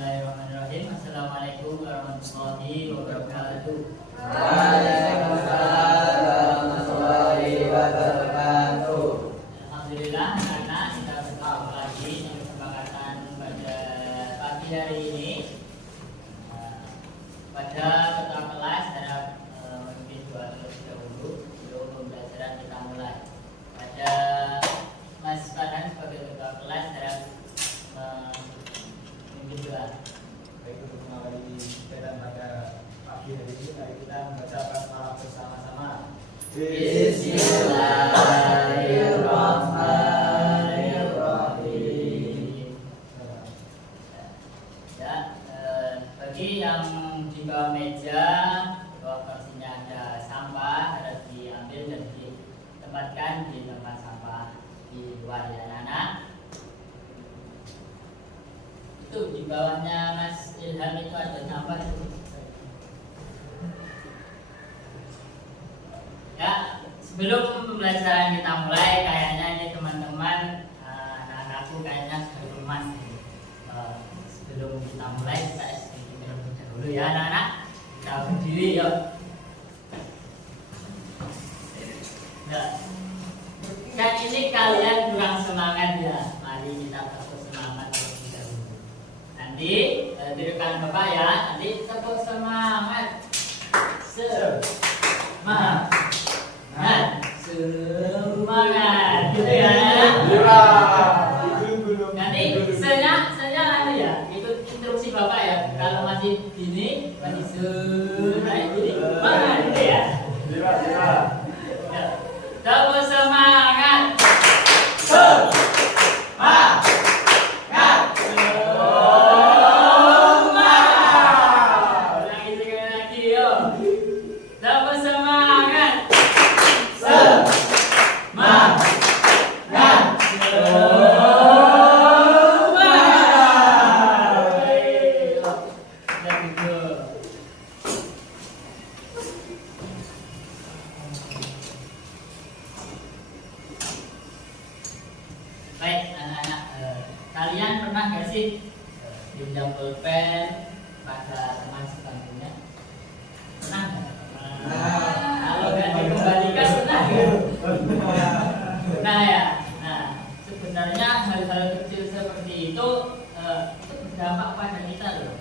Bismillahirrahmanirrahim. Assalamualaikum warahmatullahi wabarakatuh. Waalaikumsalam warahmatullahi wabarakatuh. Alhamdulillah, anak-anak kita bertemu lagi di kesempatan pada pagi hari ini. Pada ketua kelas harap mungkin doa terlebih dahulu sebelum pembelajaran kita mulai. Pada Mas Farhan sebagai ketua kelas harap memimpin doa. Baik, untuk mengawali kegiatan pada pagi hari ini, mari kita membaca basmalah bersama-sama. Bismillahirrahmanirrahim. Ya, bagi yang di bawah meja, di bawah kursinya ada sampah, harus diambil dan ditempatkan di tempat sampah di luar ya anak-anak. Itu di bawahnya Mas Ilham itu ada sampah itu. Ya, sebelum pembelajaran kita mulai, kayaknya ini teman-teman anak-anakku kayaknya sudah lemas. Sebelum kita mulai kita sedikit terlebih dahulu ya anak-anak. Kita berdiri yuk. Nah, kan ini kalian kurang semangat ya. Mari kita tepuk semangat terlebih dahulu. Nanti direkan Bapak ya. Nanti tepuk semangat. Semangat gitu ya. Nanti senya anu ya, ikut instruksi Bapak ya. Kalau masih gini, masih gini, semangat gitu ya. Tepuk semangat. Lagi sekali lagi yuk. Tepuk semangat. Baik anak-anak, kalian pernah nggak sih pinjam pulpen pada teman sebangkunya? Pernah nggak? Kalau nggak dikembalikan pernah nggak? Nah ya, sebenarnya hal-hal kecil seperti itu berdampak pada kita loh.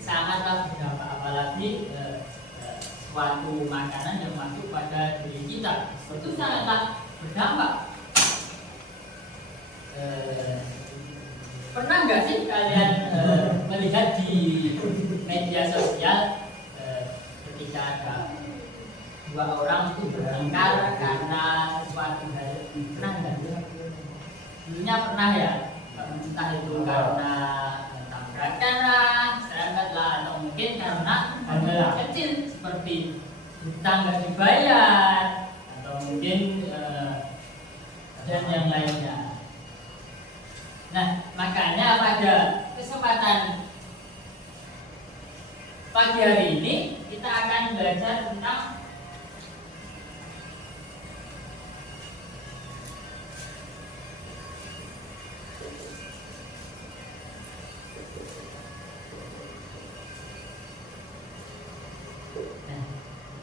Sangatlah berdampak, apalagi suatu makanan yang masuk pada diri kita itu sangatlah berdampak. Pernah nggak sih kalian melihat di media sosial ketika ada dua orang itu bertengkar karena suatu hal? Pernah nggak? Dulunya pernah ya, entah itu karena tabrakan lah, serempet lah, atau mungkin karena hal-hal kecil seperti hutang nggak dibayar, atau mungkin dan yang lainnya. Nah, makanya pada kesempatan pagi hari ini kita akan belajar tentang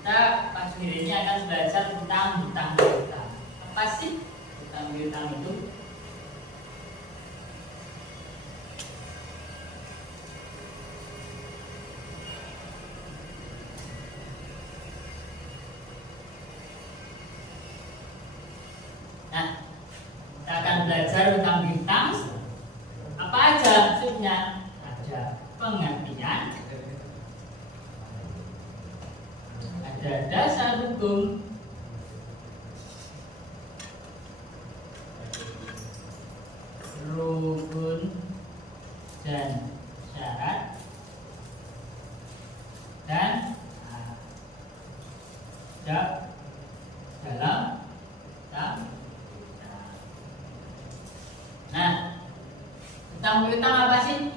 kita pagi hari ini akan belajar tentang hutang piutang. Apa sih hutang piutang itu? Nah, kita akan belajar hutang piutang. Apa aja maksudnya? Ada pengertian, ada dasar hukum, rukun dan syarat, dan adab dalam hutang. Nah, hutang piutang apa sih?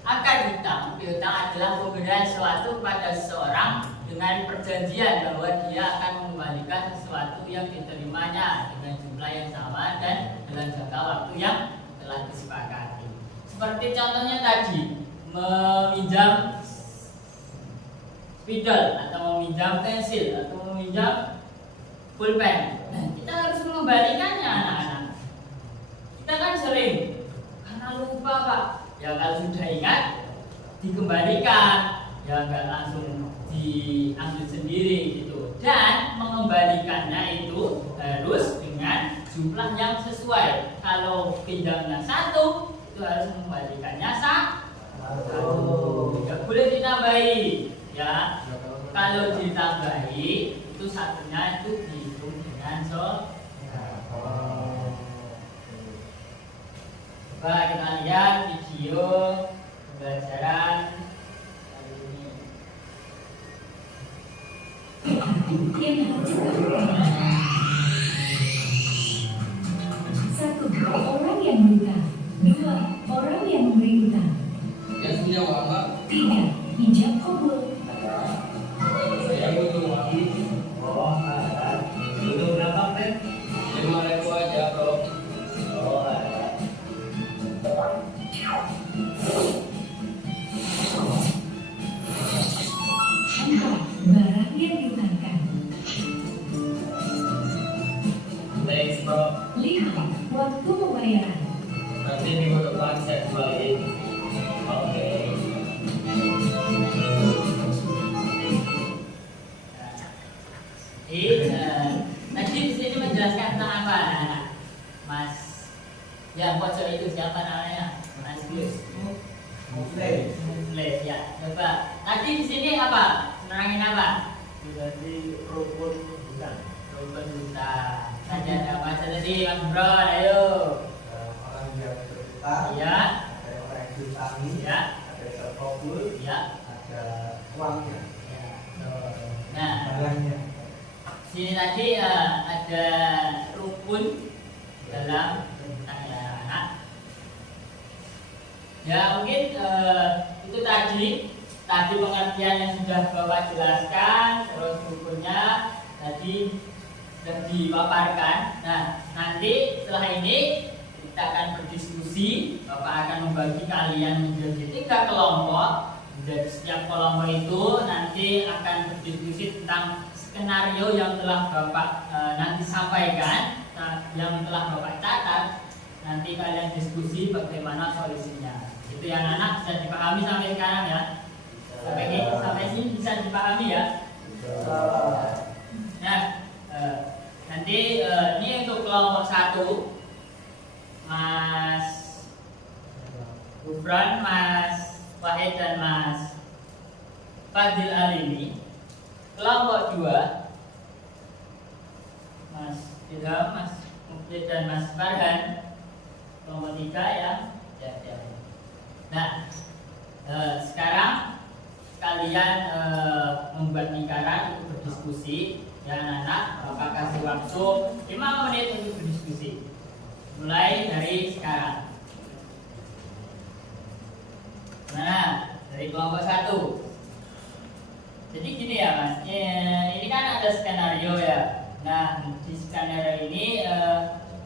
Akad hutang piutang adalah pemberian sesuatu kepada seseorang dengan perjanjian bahwa dia akan mengembalikan sesuatu yang diterimanya dengan jumlah yang sama dan dalam jangka waktu yang telah disepakati. Seperti contohnya tadi, meminjam spidol atau meminjam pensil atau meminjam pulpen. Nah, kita harus mengembalikannya anak-anak. Kita kan sering karena lupa Pak. Ya kalau sudah ingat dikembalikan, ya nggak langsung diambil sendiri gitu. Dan mengembalikannya itu harus dengan jumlah yang sesuai. Kalau pinjamnya 1, itu harus mengembalikannya 1. Tidak boleh ditambahi. Ya, kalau ditambahi itu satunya itu dihitung dengan Coba kita lihat video pembelajaran kali ini. Satu, orang yang berutang. 2, orang yang memberi utang. Yang punya uang, Pak? 3, hijab kabul. Saya butuh uang. Oh, butuh berapa, Fred? 5.000 aja, Bro. Oh, ada. 4, barang yang diutangkan. Thanks, Bro. 5, waktu pembayaran. Nanti minggu depan saya kembaliin. Oke. Tadi di sini menjelaskan tentang apa, Mas? Yang pojok itu siapa namanya? Mas Gus. Muflis ya. Coba. Tadi di sini apa? Nerangin apa? Jadi rukun bukan. Rukun buta. Tadi ada apa aja tadi, Mas Bro? Ayo. Orang yang berutang, Iya. ada orang yang diutangi, Iya. ada hijab kabul, Iya. ada uangnya, Ya. Nah, barangnya. sini tadi ada rukun dalam tentang anak. Ya mungkin itu tadi pengertian yang sudah Bapak jelaskan, terus rukunnya tadi sudah dipaparkan. Nah nanti setelah ini kita akan berdiskusi. Bapak akan membagi kalian menjadi 3 kelompok. Dari setiap kelompok itu nanti akan berdiskusi tentang skenario yang telah Bapak nanti sampaikan, yang telah Bapak catat. Nanti kalian diskusi bagaimana solusinya. Itu yang anak bisa dipahami sampai sekarang ya. Sampai sini bisa dipahami ya. Nah, nanti ini untuk kelompok 1, Mas Gufron, Mas Wahid dan Mas Fadil Alimi. Kelompok 2, Mas Ilham, Mas Mufid dan Mas Farhan. Kelompok 3 ya. Nah, sekarang kalian membuat lingkaran untuk berdiskusi. Ya anak-anak, Bapak kasih waktu 5 menit untuk berdiskusi. Mulai dari sekarang. Nah, dari kelompok 1. Jadi gini ya Mas, ini kan ada skenario ya. Nah di skenario ini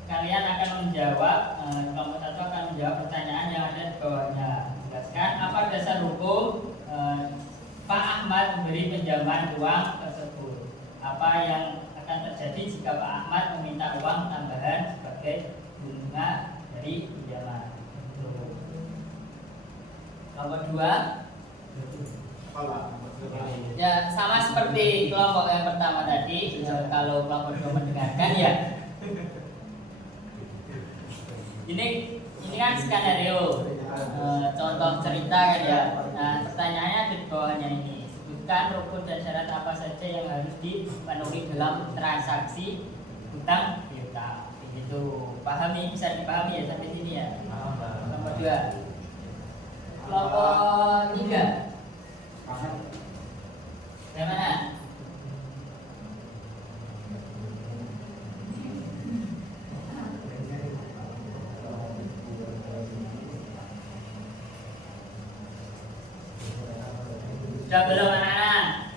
kalian akan menjawab, kelompok 1 akan menjawab pertanyaan yang ada di bawahnya. Jelaskan apa dasar hukum Pak Ahmad memberi pinjaman uang tersebut. Apa yang akan terjadi jika Pak Ahmad meminta uang tambahan sebagai bunga dari pinjaman. Kelompok 2. Ya sama seperti kelompok yang pertama tadi. Kalau kelompok 2 mendengarkan ya. Ini kan skenario, contoh cerita kan ya. Nah pertanyaannya di bawahnya ini. Sebutkan rukun dan syarat apa saja yang harus dipenuhi dalam transaksi hutang piutang. Begitu. Pahami, bisa dipahami ya sampai sini ya. Kelompok 2. Kelompok 3. Bagaimana? Sudah belum anak-anak?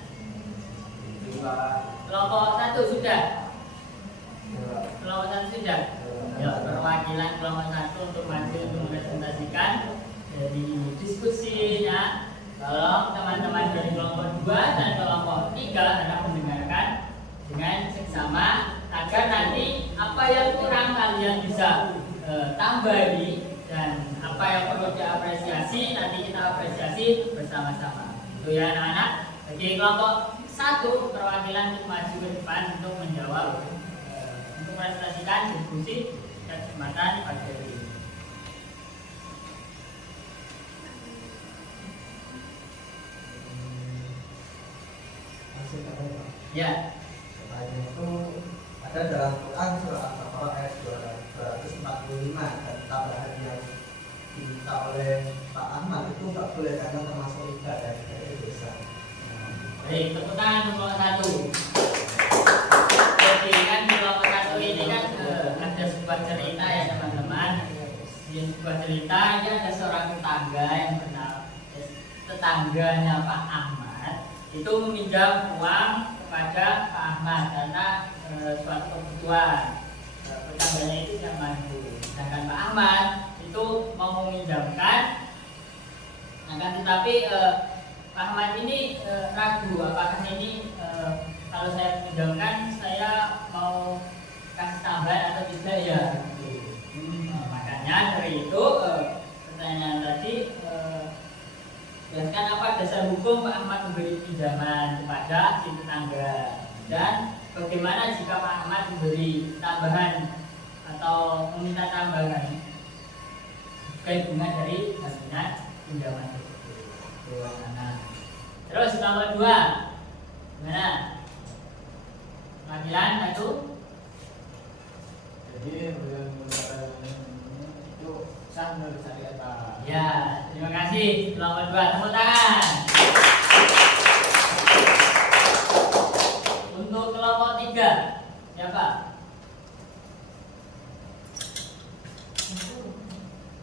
Kelompok 1 sudah? Kelompok 1 sudah? Ya, perwakilan kelompok 1 untuk maju untuk merepresentasikan dari diskusinya. Tolong teman-teman dari kelompok 2 dan kelompok 3 hendak mendengarkan dengan seksama agar nanti apa yang kurang kalian bisa tambahi dan apa yang perlu diapresiasi nanti kita apresiasi bersama-sama. Itu ya anak-anak. Bagi kelompok 1 perwakilan untuk maju ke depan untuk menjawab untuk presentasikan diskusi kesempatan pada hari ini. Ya. Pertanyaan itu ada dalam Quran surah Al-Baqarah ayat 245 dan tambahan yang diminta oleh Pak Ahmad itu nggak boleh karena termasuk riba dari dosa. Baik, tepuk tangan untuk kelompok 1. Jadi kan di kelompok 1 ini kan ada sebuah cerita ya teman-teman. Di sebuah cerita ini ada seorang tetangga yang bernama tetangganya Pak Ahmad itu meminjam uang kepada Pak Ahmad karena suatu kebutuhan. Tetangganya itu yang mampu. Sedangkan Pak Ahmad itu mau meminjamkan, akan tetapi Pak Ahmad ini ragu apakah ini kalau saya pinjamkan saya mau kasih tambahan atau tidak ya. Makanya dari itu pertanyaan tadi jelaskan apa dasar hukum Pak Ahmad memberi pinjaman kepada si tetangga dan bagaimana jika Pak Ahmad memberi tambahan atau meminta tambahan sebagai bunga dari jaminan pinjaman tersebut. Terus nomor 2, gimana? Panggilan 1. Jadi itu sah menurut syariat. Ya, terima kasih. Nomor 2, tepuk tangan. Untuk kelompok 3, siapa?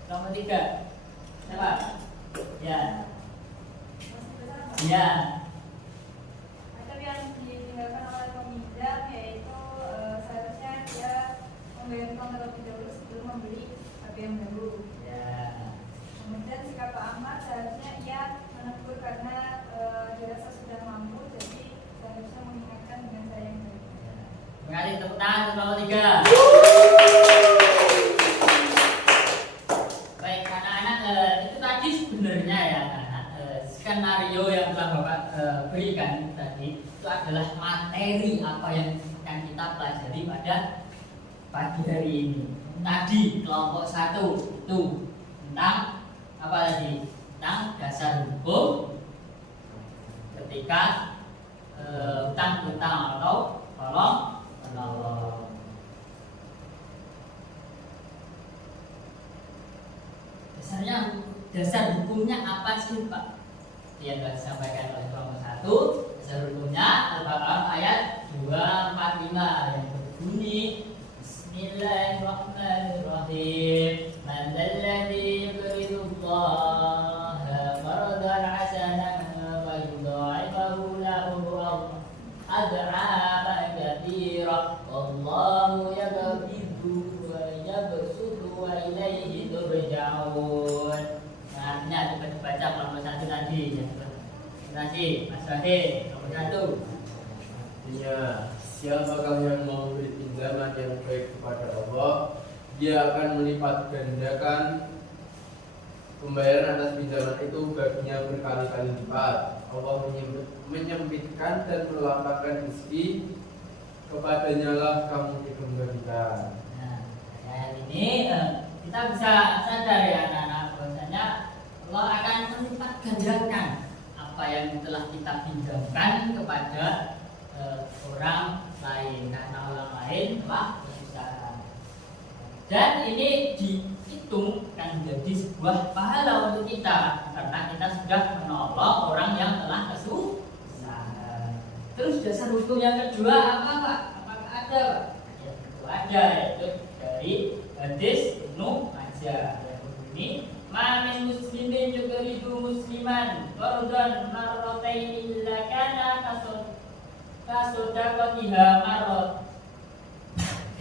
Kelompok 3, siapa? Ya. Ya. Atau yang ditinggalkan oleh peminjam yaitu seharusnya dia membayar utang terlebih dahulu sebelum membeli HP yang baru. Ya. Kemudian sikap Pak Ahmad seharusnya ia menegur karena dirasa sudah mampu, jadi seharusnya mengingatkan dengan cara yang baik. Terima kasih, tepuk tangan untuk kelompok 3. Baik anak-anak, itu tadi sebenarnya ya anak-anak, skenario yang telah Bapak berikan tadi itu adalah materi apa yang akan kita pelajari pada pagi hari ini. Tadi kelompok 1 itu tentang apa tadi? Tentang dasar hukum ketika utang-utang atau tolong menolong. Dasar hukumnya apa sih Pak? Yang telah disampaikan oleh kelompok 1. Dasar hukumnya Al-Baqarah ayat 245 yang berbunyi Bismillahirrahmanirrahim. Man dzalladzi yuqridu Allaha qardan hasanan wa yudha'ifahu lahu ad'afan katsira. Wallahu yaqbidu wa yabsutu wa ilaihi turja'un. Artinya coba dibaca kelompok 1 tadi. Terima kasih Mas Wahid. Kelompok 1. Artinya siapakah yang mau beri pinjaman yang baik kepada Allah, dia akan melipat gandakan pembayaran atas pinjaman itu baginya berkali-kali lipat. Allah menyempitkan dan melapangkan rezeki, kepadanya lah kamu dikembalikan. Nah, ayat ini kita bisa sadar ya anak-anak bahwasanya Allah akan melipat gandakan apa yang telah kita pinjamkan kepada orang lain karena orang lain telah berusaha. Dan ini dihitung kan menjadi sebuah pahala untuk kita karena kita sudah menolong orang yang telah kesusahan. Terus dasar hukum yang kedua apa Pak? Apakah ada Pak? Ya, itu ada, yaitu dari hadis Ibnu Majah yang berbunyi Ma'amin muslimin yukridu musliman qardan marrataini illa kana kasodaqatiha marrat.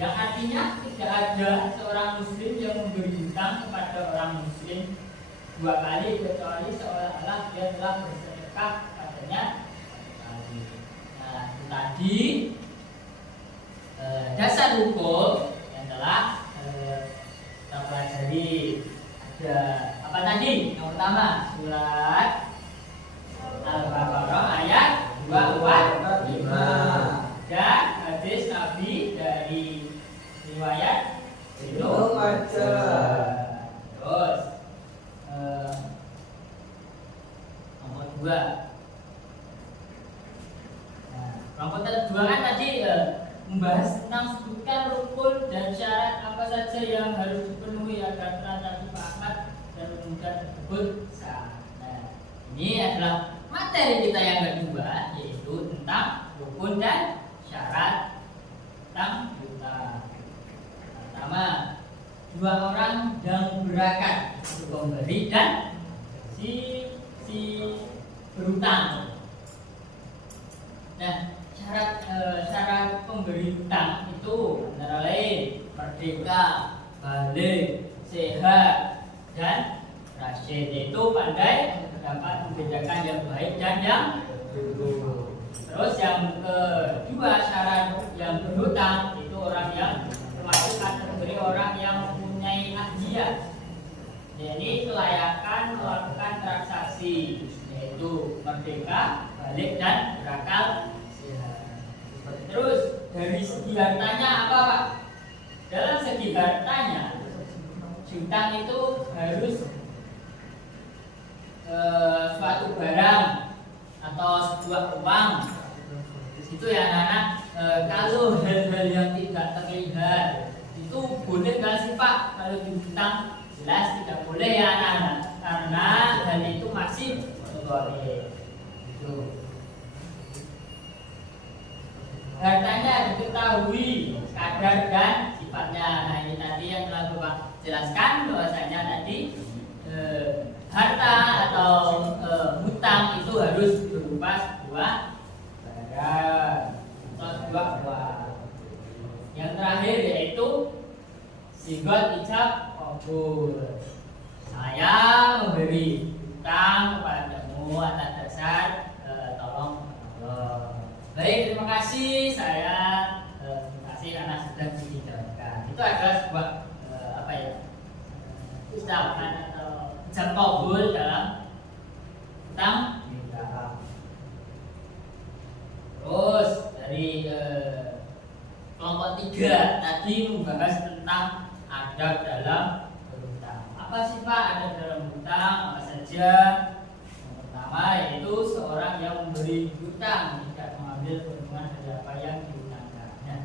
yang artinya tidak ada seorang muslim yang memberi hutang kepada orang muslim 2 kali kecuali seolah-olah dia telah bersedekah padanya 1 kali. Nah, itu tadi dasar hukum yang telah kita pelajari. Ada apa tadi? Yang pertama, surat Al-Baqarah ayat 245 dan hadis Nabi dari riwayat Ibnu Majah. Terus nomor 2. Nah, kelompok kedua kan tadi membahas tentang sebutkan rukun dan syarat apa saja yang harus dipenuhi agar transaksi Pak Ahmad dan rumusan tersebut sah. Nah, ini adalah materi kita yang kedua, yaitu tentang rukun dan syarat tentang hutang. Pertama, 2 orang yang berakat, itu pemberi dan si berutang. Nah, syarat pemberi hutang itu antara lain merdeka, balik, sehat, dan rasyid, yaitu pandai dapat membedakan yang baik dan yang buruk. Terus yang kedua, syarat yang berhutang itu orang yang termasuk kategori orang yang mempunyai ahdiyah, jadi kelayakan melakukan transaksi, yaitu merdeka, balik, dan berakal sehat. Terus dari segi hartanya apa Pak? Dalam segi hartanya, hutang itu harus suatu barang atau sebuah uang. Itu ya anak-anak. Kalau hal-hal yang tidak terlihat itu boleh nggak sih Pak? Kalau dihutang jelas tidak boleh ya anak-anak, karena hal itu masih boleh. Hartanya diketahui kadar dan sifatnya. Nah, ini tadi yang telah Bapak jelaskan bahwasanya tadi harta atau hutang itu harus berupa sebuah barang atau sebuah uang. Yang terakhir yaitu sigot ijab qabul. Saya memberi hutang kepadamu atas dasar tolong menolong. Baik, terima kasih. Saya terima kasih karena sudah dijalankan. Itu adalah sebuah ucapan atau ijab qabul dalam hutang nikah. Terus dari kelompok 3 tadi membahas tentang adab dalam berhutang. Apa sih Pak adab dalam hutang? Apa saja? Yang pertama yaitu seorang yang memberi hutang tidak mengambil keuntungan dari apa yang dihutangkannya.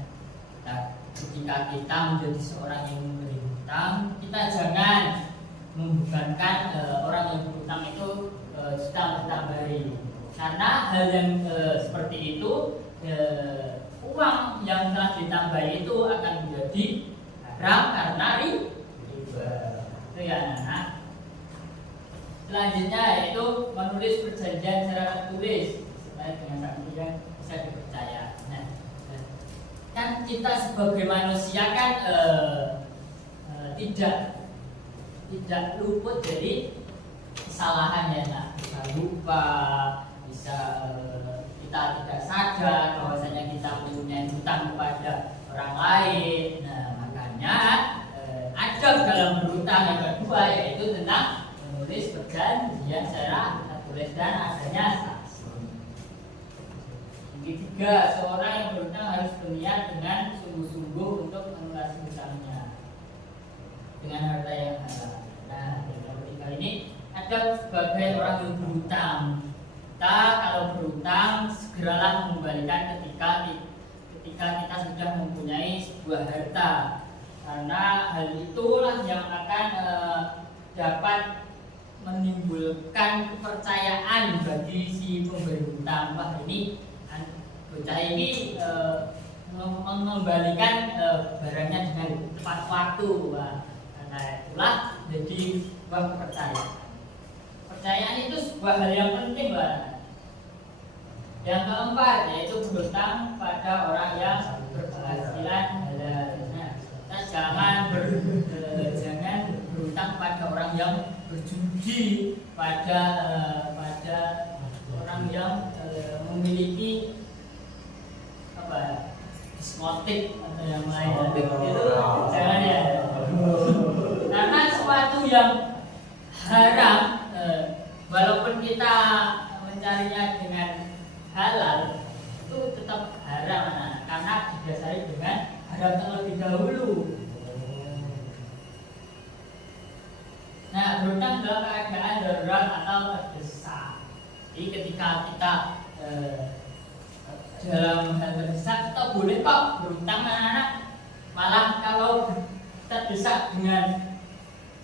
Nah, ketika kita menjadi seorang yang memberi hutang, kita jangan membebankan orang yang berhutang itu sedang bertambahi. Karena hal yang seperti itu, uang yang telah ditambahi itu akan menjadi haram karena riba. Itu ya anak-anak. Selanjutnya yaitu menulis perjanjian secara tertulis supaya dengan sanksi yang bisa dipercaya. Nah, kan kita sebagai manusia kan tidak luput dari kesalahan ya, nah, bisa lupa, bisa kita tidak sadar bahwasanya kita punya hutang kepada orang lain. Nah, makanya adab dalam berhutang yang kedua yaitu tentang menulis perjanjian secara tertulis dan adanya saksi. Yang ketiga, seorang yang berhutang harus berniat dengan sungguh-sungguh untuk melunasi hutangnya dengan harta yang halal. Nah, yang ketiga ini adab sebagai orang yang berhutang. Kita kalau berhutang segeralah mengembalikan ketika kita sudah mempunyai sebuah harta, karena hal itulah yang akan dapat menimbulkan kepercayaan bagi si pemberi hutang. Wah, ini bocah ini mengembalikan barangnya dengan tepat waktu. Wah, karena itulah jadi sebuah kepercayaan. Kepercayaan itu sebuah hal yang penting, Pak. Yang keempat yaitu berhutang pada orang yang berpenghasilan halal. jangan berhutang pada orang yang berjudi, pada orang yang memiliki diskotik atau yang lain. Itu jangan ya. Karena sesuatu yang haram, walaupun kita mencarinya dengan halal, itu tetap haram, karena didasari dengan haram terlebih dahulu. Nah, berhutang dalam keadaan darurat atau terdesak. Jadi ketika kita dalam hal terdesak, kita boleh kok berhutang, anak-anak. Malah kalau terdesak dengan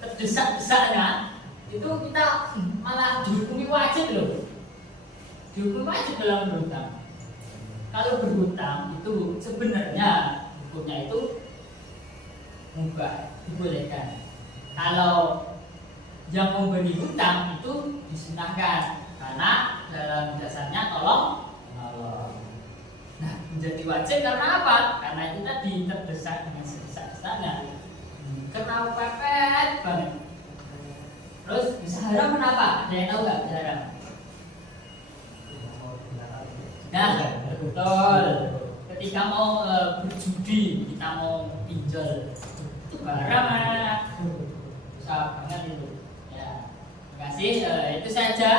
terdesak-desaknya, itu kita malah dihukumi wajib loh. Dihukumi wajib dalam berhutang. Kalau berhutang itu sebenarnya hukumnya itu mubah, dibolehkan. Kalau yang memberi hutang itu disunahkan, karena dalam dasarnya tolong menolong. Nah, menjadi wajib karena apa? Karena itu tadi terdesak dengan sedesak-desaknya. Kenapa pepet banget? Terus bisa haram kenapa? Ada yang tahu nggak bisa haram? Nah, betul. Ketika mau berjudi, kita mau pinjol, itu haram, susah banget itu. Ya, terima kasih. Itu saja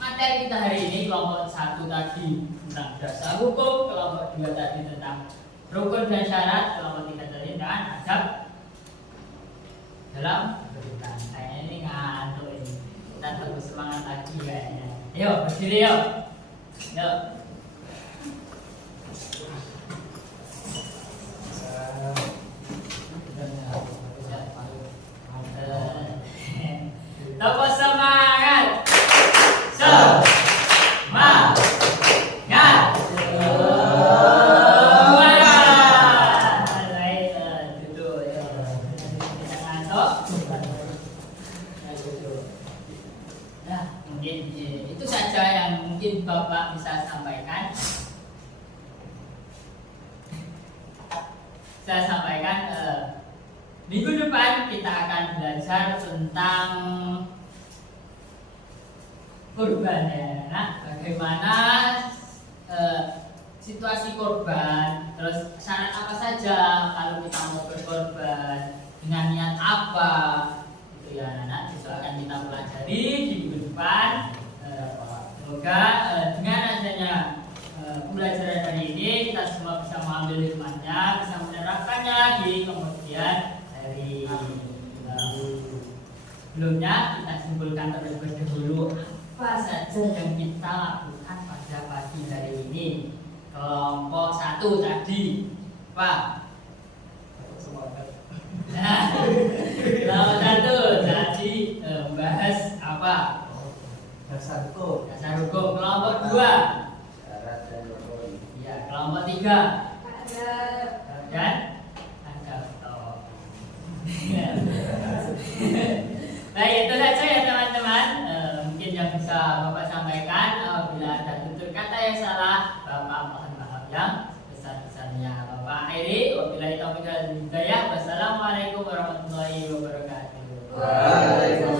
materi kita hari ini. Kelompok 1 tadi tentang dasar hukum, kelompok 2 tadi tentang rukun dan syarat, kelompok 3 tadi tentang adab dalam berhutang. Kayaknya ini ngantuk ini. Kita harus semangat lagi kayaknya. Yuk, berdiri yuk. Yuk. Tepuk semangat. Semangat. Duduk ya. Ngantuk. Nah, mungkin itu saja yang mungkin Bapak bisa sampaikan. Saya sampaikan minggu depan kita akan belajar tentang korban ya. Nah, bagaimana situasi korban, terus syarat apa saja kalau kita mau berkorban, dengan niat apa, itu ya anak-anak. Itu akan kita pelajari di minggu depan. Semoga dengan adanya pembelajaran hari ini kita semua bisa mengambil hikmahnya, bisa menerapkannya di kemudian hari. Sebelumnya kita simpulkan terlebih dahulu apa saja yang kita lakukan pada pagi hari ini. Kelompok 1 tadi, Pak. Nah, kelompok 1 tadi membahas apa? Dasar hukum. Dasar hukum. Kelompok 2. Syarat dan rukun. Ya, kelompok 3. Adab. Dan adab. Baik, itu saja ya teman-teman. Mungkin yang bisa Bapak sampaikan. Apabila ada tutur kata yang salah, Bapak mohon maaf yang sebesar-besarnya. Bapak akhiri. Wabillahi taufiq wal hidayah. Wassalamualaikum warahmatullahi wabarakatuh. Waalaikumsalam.